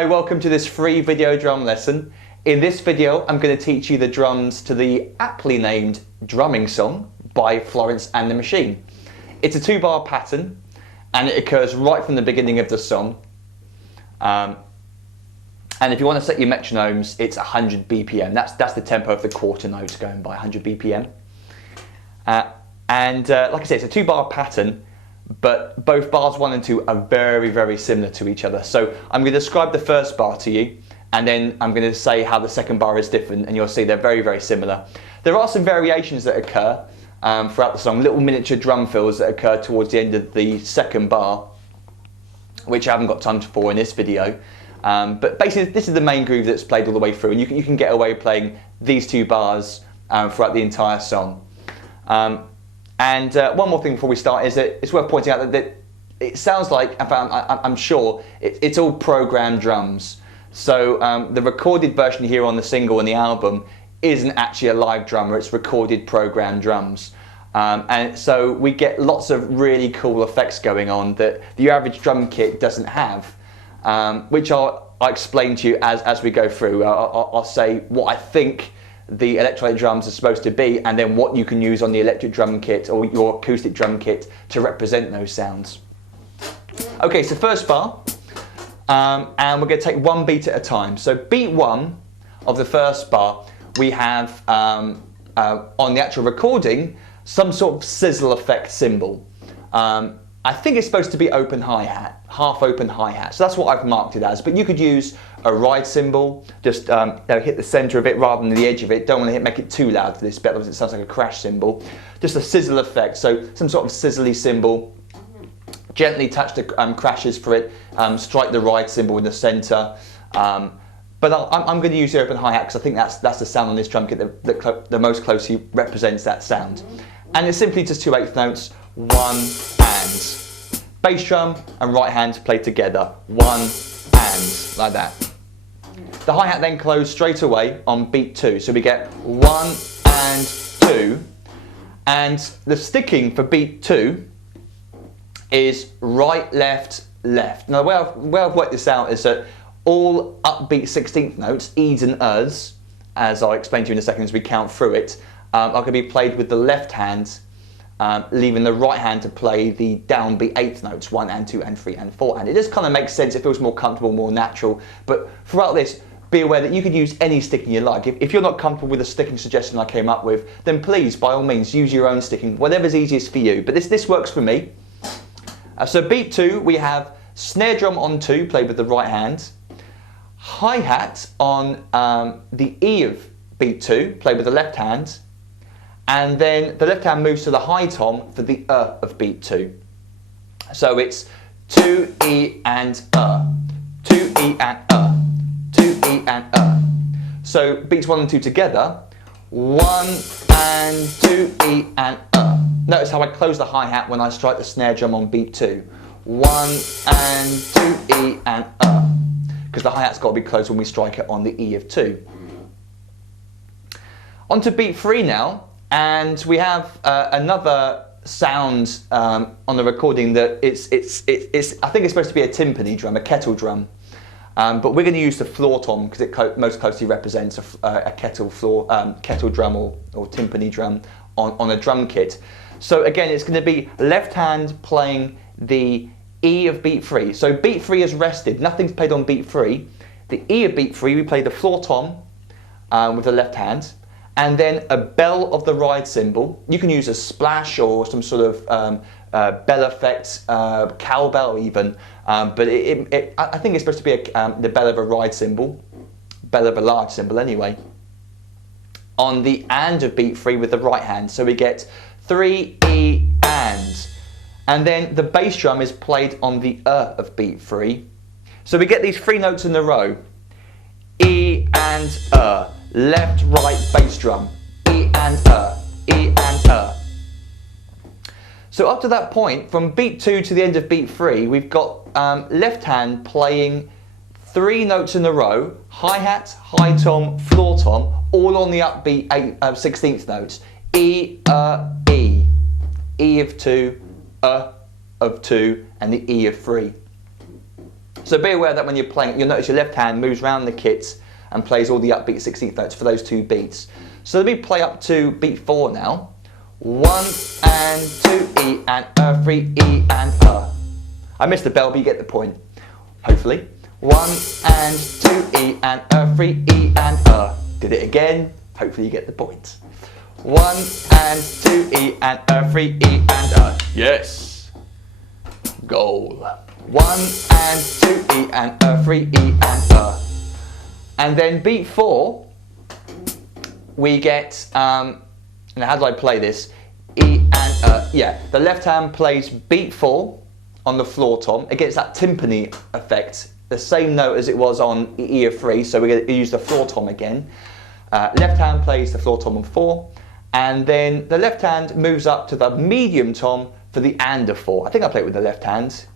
Hi, welcome to this free video drum lesson. In this video, I'm going to teach you the drums to the aptly named Drumming Song by Florence and the Machine. It's a 2-bar pattern and it occurs right from the beginning of the song. And if you want to set your metronomes, it's 100 BPM. That's the tempo of the quarter notes going by, 100 BPM. Like I said, it's a 2-bar pattern, but both bars 1 and 2 are very, very similar to each other. So I'm going to describe the first bar to you, and then I'm going to say how the second bar is different, and you'll see they're very, very similar. There are some variations that occur throughout the song, little miniature drum fills that occur towards the end of the second bar, which I haven't got time for in this video. But basically, this is the main groove that's played all the way through, and you can get away playing these 2 bars throughout the entire song. One more thing before we start is that it's worth pointing out that it sounds like, I'm sure, it's all programmed drums. So the recorded version here on the single and the album isn't actually a live drummer, it's recorded programmed drums. And so we get lots of really cool effects going on that the average drum kit doesn't have, which I'll explain to you as we go through. I'll say what I think the electronic drums are supposed to be, and then what you can use on the electric drum kit or your acoustic drum kit to represent those sounds. Okay, so first bar, and we're going to take one beat at a time. So beat 1 of the first bar, we have on the actual recording some sort of sizzle effect cymbal. I think it's supposed to be open hi-hat, half open hi-hat, so that's what I've marked it as, but you could use a ride cymbal, just hit the center of it rather than the edge of it. Don't want to make it too loud for this bit, otherwise it sounds like a crash cymbal. Just a sizzle effect, so some sort of sizzly cymbal. Gently touch the crashes for it, strike the ride cymbal in the center. But I'm going to use the open hi-hat because I think that's the sound on this drum kit that most closely represents that sound. And it's simply just 2 8th notes, 1 and. Bass drum and right hand played together, 1 and, like that. The hi-hat then closed straight away on beat 2, so we get 1 and 2, and the sticking for beat 2 is right, left, left. Now the way I've worked this out is that all upbeat 16th notes, E's and U's, as I'll explain to you in a second as we count through it, are going to be played with the left hand, leaving the right hand to play the downbeat 8th notes, 1 and 2 and 3 and 4. And it just kind of makes sense, it feels more comfortable, more natural. But throughout this, be aware that you could use any sticking you like. If you're not comfortable with the sticking suggestion I came up with, then please, by all means, use your own sticking, whatever's easiest for you. But this works for me. So beat 2, we have snare drum on 2, played with the right hand. Hi-hat on the E of beat 2, played with the left hand. And then the left hand moves to the high tom for the of beat 2. So it's 2 E and 2 E and 2 E and So beats 1 and 2 together, 1 and 2 E and Notice how I close the hi-hat when I strike the snare drum on beat 2. 1 and 2 E and because the hi-hat's got to be closed when we strike it on the E of 2. On to beat 3 now. And we have another sound on the recording that it's I think it's supposed to be a timpani drum, a kettle drum, but we're going to use the floor tom because it most closely represents a kettle drum or timpani drum on a drum kit. So again, it's going to be left hand playing the E of beat 3. So beat 3 is rested, nothing's played on beat 3. The E of beat 3, we play the floor tom with the left hand. And then a bell of the ride cymbal. You can use a splash or some sort of bell effect, cowbell even, but I think it's supposed to be the bell of a ride cymbal, bell of a large cymbal anyway. On the and of beat 3 with the right hand, so we get 3 E and then the bass drum is played on the of beat 3. So we get these 3 notes in a row, E and left, right, bass drum, E and E and So up to that point, from beat 2 to the end of beat 3, we've got left hand playing 3 notes in a row, hi-hat, high tom, floor tom, all on the upbeat 16th notes, E, E, E of 2, of 2, and the E of 3. So be aware that when you're playing, you'll notice your left hand moves around the kit and plays all the upbeat 16th notes for those 2 beats. So let me play up to beat 4 now. 1 and 2 E and 3 E and I missed the bell, but you get the point, hopefully. 1 and 2 E and 3 E and Did it again, hopefully you get the point. 1 and 2 E and 3 E and Yes. Goal. 1 and 2 E and 3 E and And then beat 4, we get, now how do I play this? E and yeah, the left hand plays beat 4 on the floor tom. It gets that timpani effect, the same note as it was on E of 3, so we're going to use the floor tom again. Left hand plays the floor tom on 4, and then the left hand moves up to the medium tom for the and of 4. I think I play it with the left hand.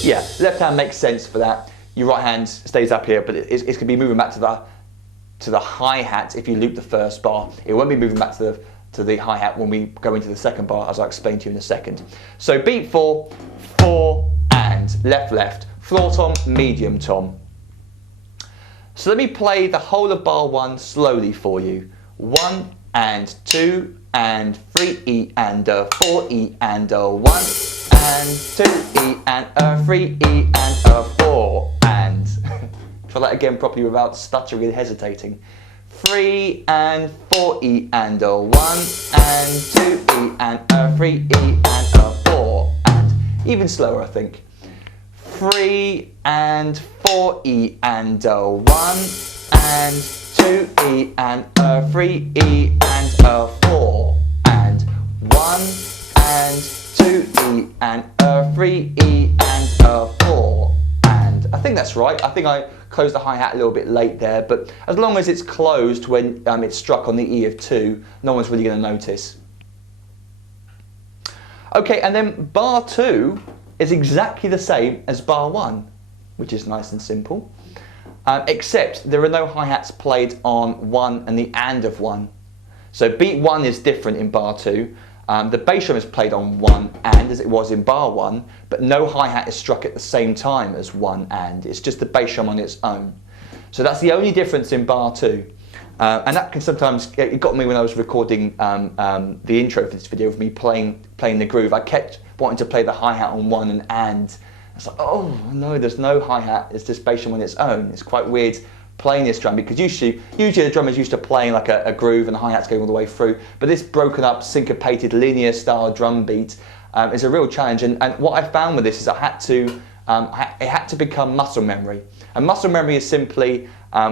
Yeah, left hand makes sense for that. Your right hand stays up here, but it's going to be moving back to the hi-hat if you loop the first bar. It won't be moving back to the hi-hat when we go into the second bar, as I'll explain to you in a second. So beat 4, 4 and left, left, floor tom, medium tom. So let me play the whole of bar 1 slowly for you. 1 and 2 and 3 E and 4 E and 1 and 2 E and 3 E and 4 and. Try that again properly without stuttering and hesitating. 3 and 4 E and 1 and 2 E and 3 E and 4 and. Even slower, I think. 3 and 4 E and 1 and 2 E and 3 E and 4 and 1 and 2 E and 3 E and 4 and. I think that's right. I think I closed the hi-hat a little bit late there, but as long as it's closed when it's struck on the E of 2, no one's really going to notice. Okay, and then bar 2 is exactly the same as bar 1, which is nice and simple, except there are no hi-hats played on 1 and the and of 1. So beat 1 is different in bar 2. The bass drum is played on 1 and as it was in bar 1, but no hi-hat is struck at the same time as 1 and. It's just the bass drum on its own. So that's the only difference in bar 2. And that can sometimes, it got me when I was recording the intro for this video of me playing the groove. I kept wanting to play the hi-hat on 1 and. It's like, oh no, there's no hi-hat, it's just bass drum on its own. It's quite weird playing this drum because usually the drummer's used to playing like a groove and the hi-hat's going all the way through, but this broken up, syncopated, linear style drum beat is a real challenge, and what I found with this is it had to become muscle memory. And muscle memory is simply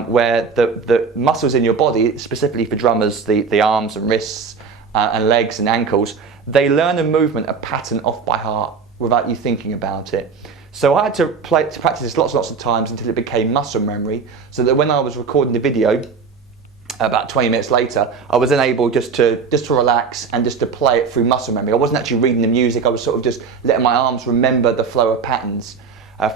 where the muscles in your body, specifically for drummers, the arms and wrists and legs and ankles, they learn a movement, a pattern off by heart without you thinking about it. So I had to practice this lots of times until it became muscle memory, so that when I was recording the video, about 20 minutes later, I was then able just to relax and just to play it through muscle memory. I wasn't actually reading the music, I was sort of just letting my arms remember the flow of patterns,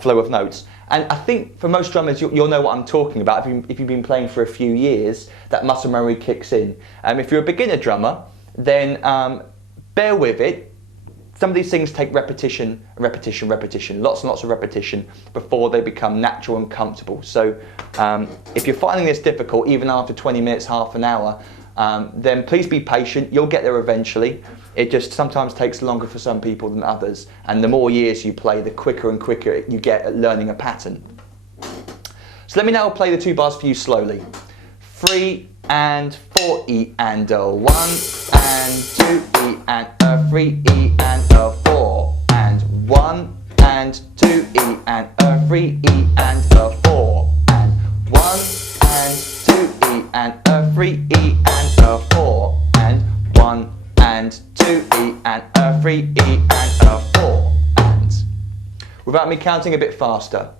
flow of notes. And I think for most drummers, you'll know what I'm talking about. If you've been playing for a few years, that muscle memory kicks in. If you're a beginner drummer, then bear with it. Some of these things take repetition, lots and lots of repetition before they become natural and comfortable. So if you're finding this difficult, even after 20 minutes, half an hour, then please be patient. You'll get there eventually. It just sometimes takes longer for some people than others. And the more years you play, the quicker and quicker you get at learning a pattern. So let me now play the 2 bars for you slowly. 3 and 4 E and 1 and 2 E and 3 E and 4 and 1 and 2 E and 3 E and 4 and 1 and 2 E and 3 E and 4 and 1 and 2 E and 3 E and 4 and. Without me counting a bit faster.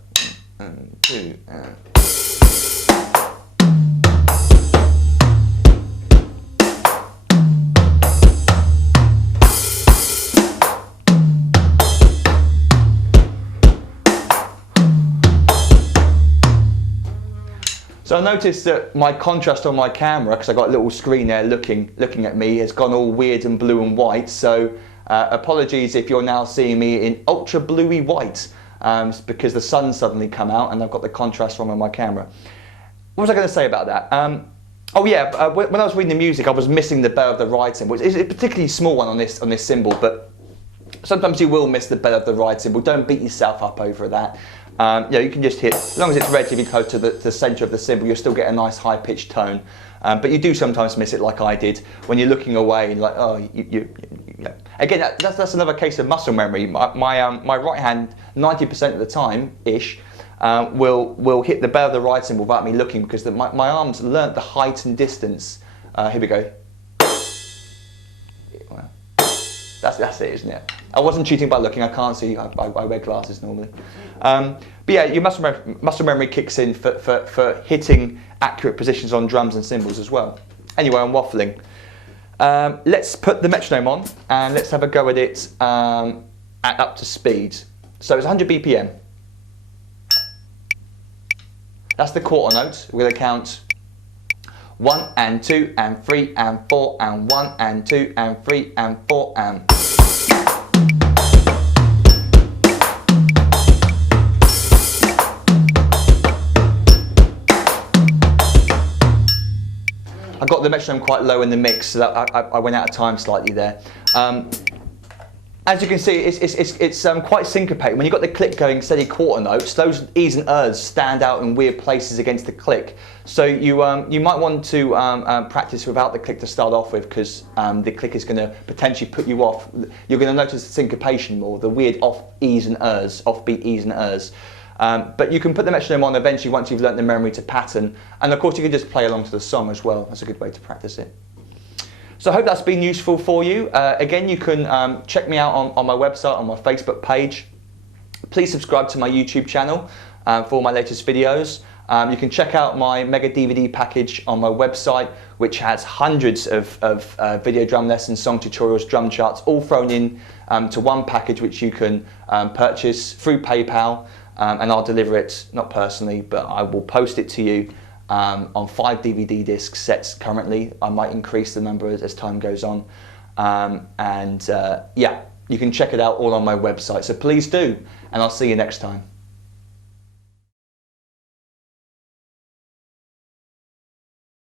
1 2 So I noticed that my contrast on my camera, because I got a little screen there looking at me, has gone all weird and blue and white. So apologies if you're now seeing me in ultra bluey white. because the sun's suddenly come out and I've got the contrast wrong on my camera. What was I going to say about that? Oh yeah, when I was reading the music, I was missing the bell of the ride cymbal. It's a particularly small one on this cymbal, but sometimes you will miss the bell of the ride cymbal. Don't beat yourself up over that. You can just hit, as long as it's relatively close to the centre of the cymbal, you'll still get a nice high-pitched tone. But you do sometimes miss it, like I did, when you're looking away, like, oh, Again, that's another case of muscle memory. My right hand, 90% of the time-ish, will hit the bell of the ride cymbal without me looking, because my arms learnt the height and distance. Here we go. That's it, isn't it? I wasn't cheating by looking. I can't see. I wear glasses normally. But yeah, your muscle memory kicks in for hitting accurate positions on drums and cymbals as well. Anyway, I'm waffling. Let's put the metronome on and let's have a go at it at up to speed. So it's 100 BPM. That's the quarter note. We're going to count 1 and 2 and 3 and 4 and 1 and 2 and 3 and 4 and... I got the metronome quite low in the mix, so that I went out of time slightly there. As you can see, it's quite syncopated. When you've got the click going steady quarter notes, those E's and R's stand out in weird places against the click. So you might want to practice without the click to start off with, because the click is going to potentially put you off. You're going to notice the syncopation more, the weird off E's and R's, offbeat E's and R's. But you can put the metronome on eventually once you've learnt the memory to pattern. And of course you can just play along to the song as well. That's a good way to practice it. So I hope that's been useful for you. Again, you can check me out on my website, on my Facebook page. Please subscribe to my YouTube channel for all my latest videos. You can check out my mega DVD package on my website, which has hundreds of video drum lessons, song tutorials, drum charts, all thrown in to one package, which you can purchase through PayPal. And I'll deliver it, not personally, but I will post it to you on 5 DVD disc sets currently. I might increase the number as time goes on. Yeah, you can check it out all on my website. So please do, and I'll see you next time.